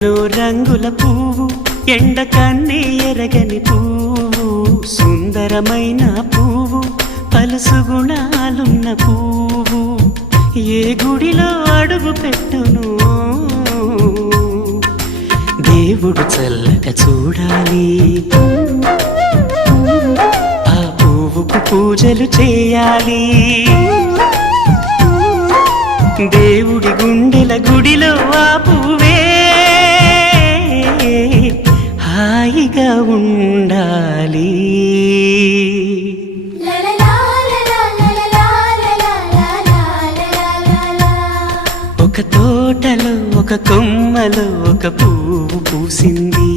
రంగుల పువ్వు ఎండ కన్నే ఎరగని పువ్వు సుందరమైన పువ్వు పలుసు గుణాలున్న పువ్వు ఏ గుడిలో అడుగు పెట్టును దేవుడు చల్లగా చూడాలి ఆ పువ్వుకు పూజలు చేయాలి దేవుడి గుండెల గుడిలో ఆ పువ్వే హాయిగా ఉండాలి. ఒక తోటలో ఒక కొమ్మలో ఒక పువ్వు పూసింది.